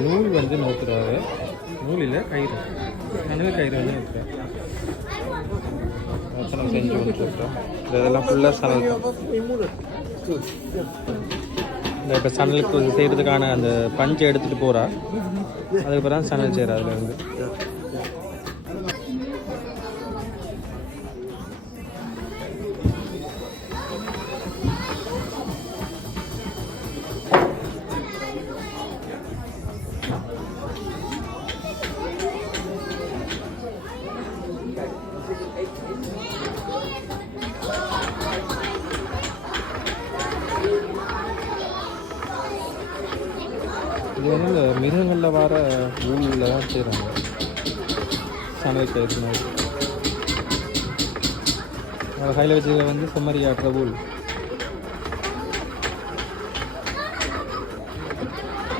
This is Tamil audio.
நூல் வந்து நூற்றுறாரு, நூல் இல்லை கயிறு, சணல் கயிறு வந்து நூற்றுறாரு. சணல் செஞ்சு கொடுத்துருக்கோம். இதெல்லாம் ஃபுல்லாக சணல் தான். இந்த இப்போ சணலுக்கு செய்கிறதுக்கான அந்த பஞ்சை எடுத்துகிட்டு போகிறா, அதுக்கப்புறம் தான் சணல் செய்கிறா. அதில் இருந்து இது வந்து இந்த மிருகங்களில் வர ஊழில் தான் செய்கிறாங்க சமையல் கயிறு மாதிரி. கையில் வச்சு வந்து செம்மறி ஆட்டுற ஊழ்.